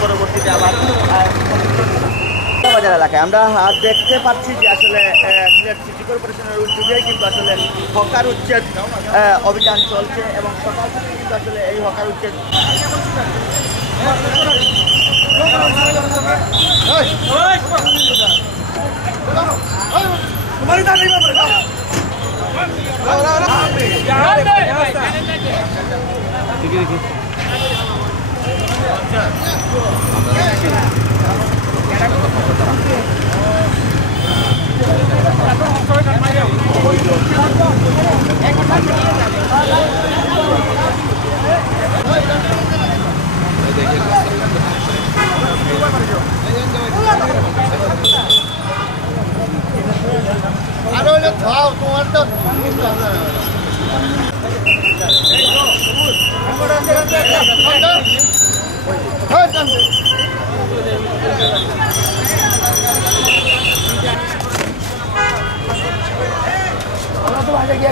পরবর্তীতে আবার বাজার এলাকায় আমরা দেখতে পাচ্ছি যে আসলে সিলেট সিটি কর্পোরেশনের উদ্যোগেই কিন্তু আসলে হকার উচ্ছেদ অভিযান চলছে এবং সকাল থেকে কিন্তু আসলে এই হকার উচ্ছেদ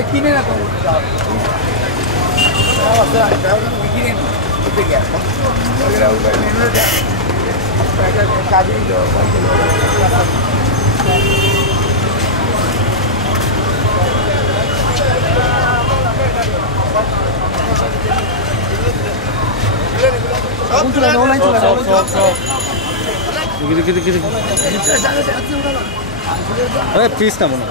কিনে না प्लीज ना बोलो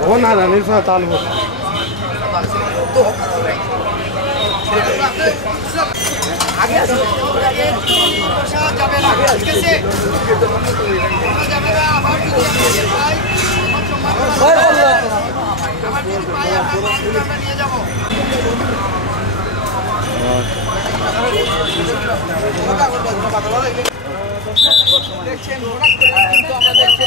वो ना निर्फा तालु आगे যাবে না ঠিক আছে যাবে না আবার যদি ভাই আবার যদি পাই আমরা নিয়ে যাব দেখছেন হঠাৎ করে কিন্তু আমরা দেখছি